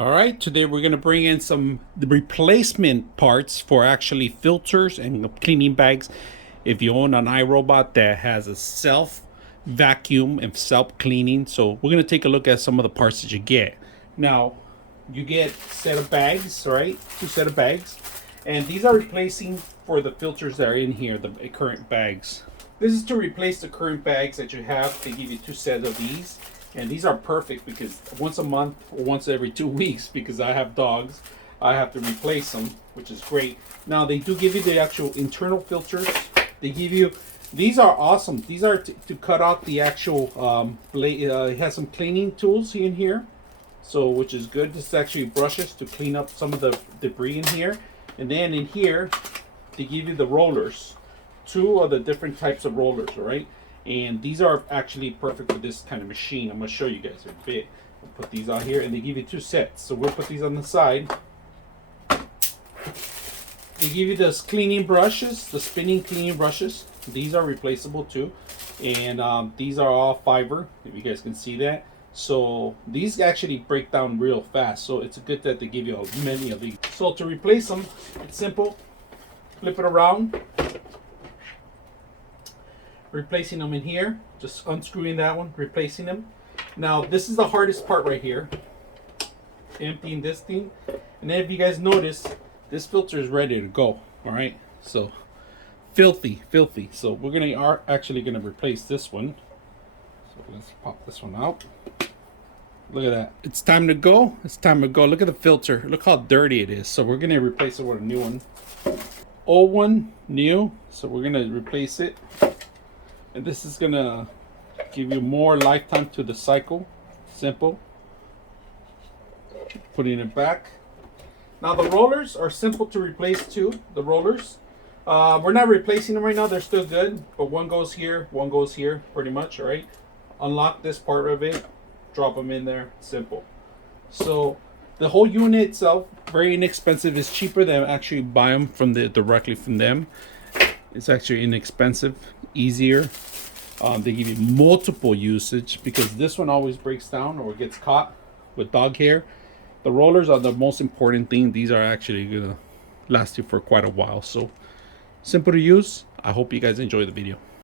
All right, today we're going to bring in some replacement parts for actually filters and cleaning bags. If you own an iRobot that has a self vacuum and self cleaning, so we're going to take a look at some of the parts that you get. Now, you get a set of bags, right? Two set of bags, and these are replacing for the filters that are in here, the current bags. This is to replace the current bags that you have. They give you two sets of these. And these are perfect because once a month or once every 2 weeks, because I have dogs, I have to replace them, which is great. Now they do give you the actual internal filters. They give you, these are awesome. These are to cut out the actual blade. It has some cleaning tools in here, so which is good. This is actually brushes to clean up some of the debris in here. And then in here, they give you the rollers, two of the different types of rollers, all right? And these are actually perfect for this kind of machine. I'm going to show you guys in a bit. We'll put these out here, and they give you two sets. So we'll put these on the side. They give you those cleaning brushes, the spinning cleaning brushes. These are replaceable too. And these are all fiber, if you guys can see that. So these actually break down real fast. So it's good that they give you many of these. So to replace them, it's simple. Flip it around. Replacing them in here, just unscrewing that one, replacing them. Now this is the hardest part right here, emptying this thing. And then if you guys notice, this filter is ready to go. All right, so filthy. So we're actually gonna replace this one. So let's pop this one out. Look at that, it's time to go. Look at the filter, look how dirty it is. So we're gonna replace it with a new one. Old one, new. So we're gonna replace it. And this is gonna give you more lifetime to the cycle. Simple. Putting it back. Now the rollers are simple to replace too. The rollers. We're not replacing them right now. They're still good. But one goes here, pretty much, all right? Unlock this part of it. Drop them in there. Simple. So the whole unit itself, very inexpensive. It's cheaper than actually buy them directly from them. It's actually inexpensive, easier. They give you multiple usage because this one always breaks down or gets caught with dog hair. The rollers are the most important thing. These are actually gonna last you for quite a while. So simple to use. I hope you guys enjoy the video.